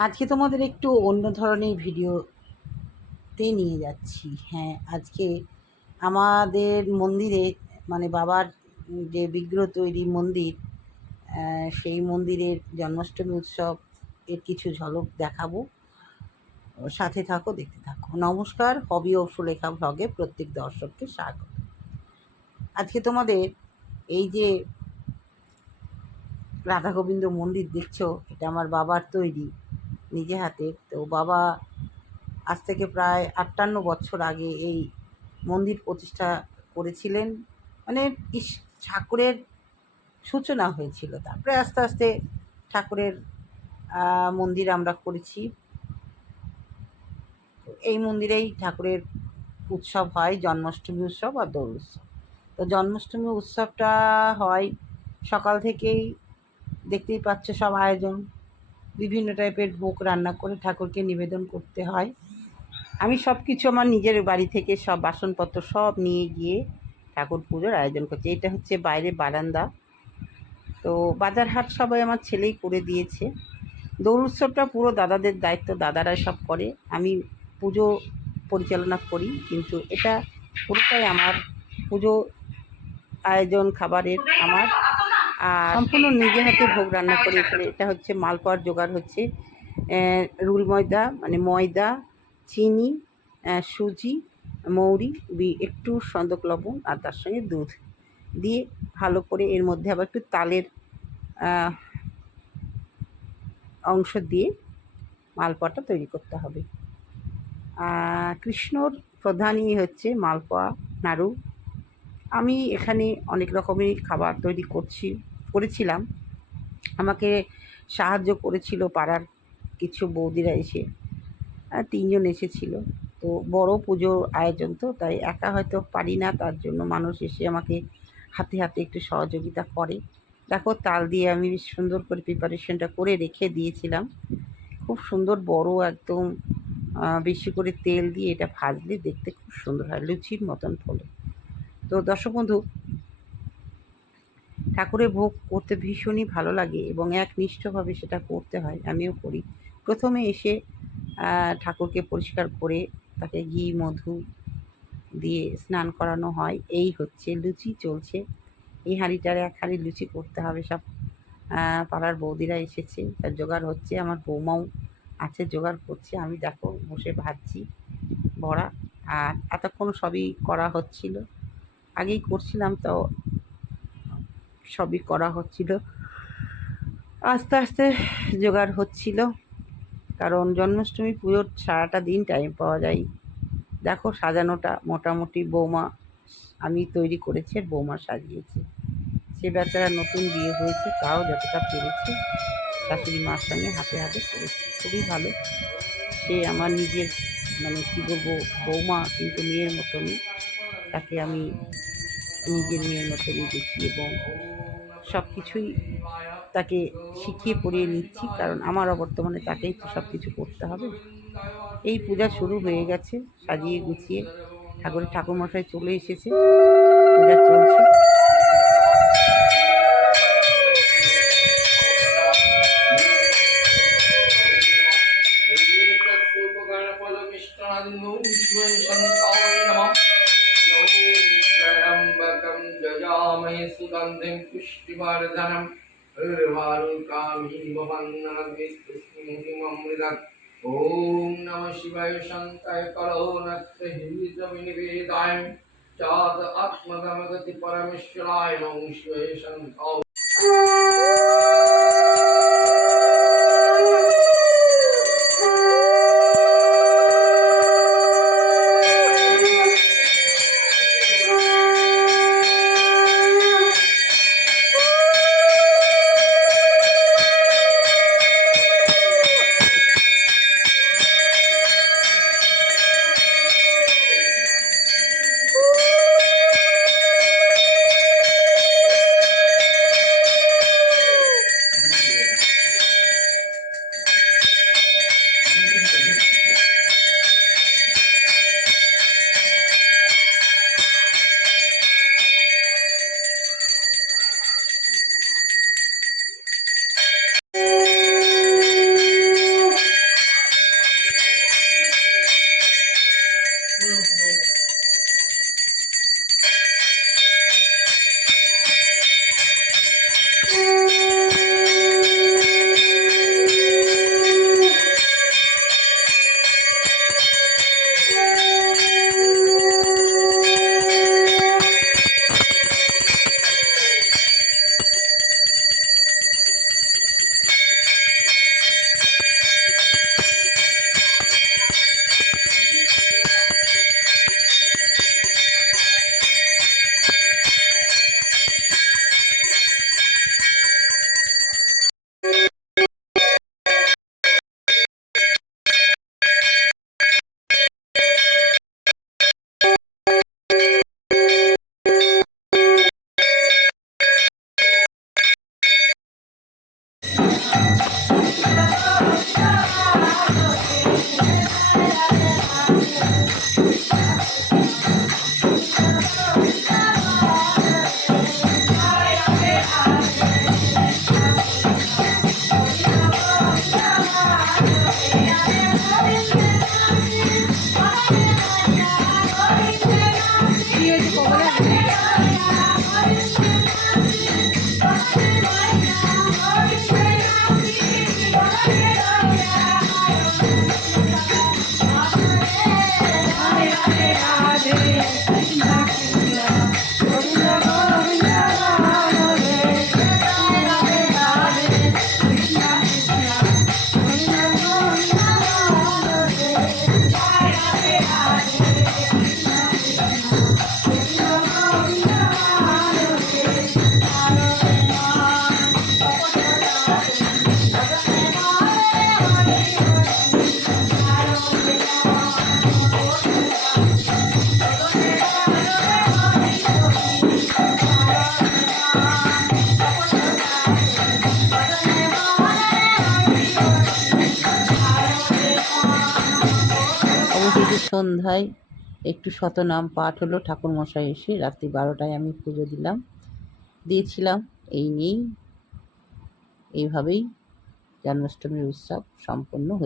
আজকে তোমাদের একটু অন্য ধরনের ভিডিওতে নিয়ে যাচ্ছি। হ্যাঁ, আজকে আমাদের মন্দিরে মানে বাবার যে বিগ্রহ তৈরি মন্দির, সেই মন্দিরের জন্মাষ্টমী উৎসব এর কিছু ঝলক দেখাবো। সাথে থাকো, দেখতে থাকো। নমস্কার, হবি ও সুলেখা ব্লগে প্রত্যেক দর্শককে স্বাগত। আজকে তোমাদের এই যে রাধা গোবিন্দ মন্দির দেখছো, এটা আমার বাবার তৈরি, নিজে হাতের। তো বাবা আজ থেকে প্রায় ৫৮ বছর আগে এই মন্দির প্রতিষ্ঠা করেছিলেন। মানে ঠাকুরের সূচনা হয়েছিল, তারপরে আস্তে আস্তে ঠাকুরের মন্দির আমরা করেছি। এই মন্দিরেই ঠাকুরের উৎসব হয়, জন্মাষ্টমী উৎসব আর দোল উৎসব। তো জন্মাষ্টমী উৎসবটা হয় সকাল থেকেই, দেখতেই পাচ্ছ সব আয়োজন, বিভিন্ন টাইপের ভোগ রান্না করে ঠাকুরকে নিবেদন করতে হয়। আমি সব কিছু আমার নিজের বাড়ি থেকে সব বাসনপত্র সব নিয়ে গিয়ে ঠাকুর পুজোর আয়োজন করছি। এটা হচ্ছে বাইরে বারান্দা। তো বাজার হাট সবাই আমার ছেলেই করে দিয়েছে। দোল উৎসবটা পুরো দাদাদের দায়িত্ব, দাদারা সব করে, আমি পুজো পরিচালনা করি। কিন্তু এটা পুরোটাই আমার, পুজো আয়োজন খাবারের আমার, আর সম্পূর্ণ নিজে হাতে ভোগ রান্না করে। এখানে এটা হচ্ছে মালপোয়ার জোগাড় হচ্ছে রুল ময়দা, মানে ময়দা, চিনি, সুজি, মৌরি, একটু সন্দক লবণ আর তার সঙ্গে দুধ দিয়ে ভালো করে এর মধ্যে আবার একটু তালের অংশ দিয়ে মালপোয়াটা তৈরি করতে হবে। কৃষ্ণর প্রধানই হচ্ছে মালপোয়া, নাড়ু। আমি এখানে অনেক রকমের খাবার তৈরি করেছিলাম। আমাকে সাহায্য করেছিল পাড়ার কিছু বৌদিরা এসে, ৩ জন এসেছিল। তো বড় পুজোর আয়োজন, তো তাই একা হয়তো পারি না, তার জন্য মানুষ এসে আমাকে হাতে হাতে একটু সহযোগিতা করে। দেখো, তাল দিয়ে আমি বেশ সুন্দর করে প্রিপারেশনটা করে রেখে দিয়েছিলাম। খুব সুন্দর বড় একদম, বেশি করে তেল দিয়ে এটা ভাজলে দেখতে খুব সুন্দর হয়, লুচির মতন ফোলে। তো দর্শক বন্ধু, ঠাকুরের ভোগ করতে ভীষণই ভালো লাগে এবং একনিষ্ঠভাবে সেটা করতে হয়, আমিও করি। প্রথমে এসে ঠাকুরকে পরিষ্কার করে তাকে ঘি মধু দিয়ে স্নান করানো হয়। এই হচ্ছে লুচি চলছে, এই হাঁড়িটারে ১ হাঁড়ি লুচি করতে হবে। সব পাড়ার বৌদিরা এসেছে, তার জোগাড় হচ্ছে, আমার বৌমাও আছে জোগাড় করছে। আমি দেখো বসে ভাজছি বড়া, আর এতক্ষণ সবই করা হচ্ছিল, আগেই করছিলাম, তো সবই করা হচ্ছিল, আস্তে আস্তে জোগাড় হচ্ছিল। কারণ জন্মাষ্টমী পুজোর সারাটা দিন টাইম পাওয়া যায়। দেখো সাজানোটা মোটামুটি বৌমা, আমি তৈরি করেছি আর বৌমা সাজিয়েছে। সে বেচারা নতুন বিয়ে হয়েছে, তাও যতটা পেরেছে শাশুড়ি মার সঙ্গে হাতে হাতে করেছে, খুবই ভালো। সে আমার নিজের, মানে কী বলবো, বৌমা কিন্তু মেয়ের মতনই, তাকে আমি নিজের মেয়ের মতনই দেখি এবং সব কিছুই তাকে শিখিয়ে পড়িয়ে নিচ্ছি, কারণ আমারও বর্তমানে তাকেই তো সব কিছু করতে হবে। এই পূজা শুরু হয়ে গেছে, সাজিয়ে গুছিয়ে ঠাকুরমশাই চলে এসেছে, পূজা চলছে। सुगन्धिं पुष्टिवर्धनम् उर्वारुकामीवन्दनद्विष्णुमृतम्। ॐ नमः शिवाय शङ्काय करो नक्तहितमिनिवेदाय चात आत्मगमगति परमेश्वराय नमः शिवाय शङ्काय। সন্ধ্যায় একটু শতনাম পাঠ হলো, ঠাকুরমশাই এসে রাত্রি 12টায় আমি পুজো দিয়েছিলাম। এই নিয়েই এইভাবেই জন্মাষ্টমীর উৎসব সম্পন্ন হয়ে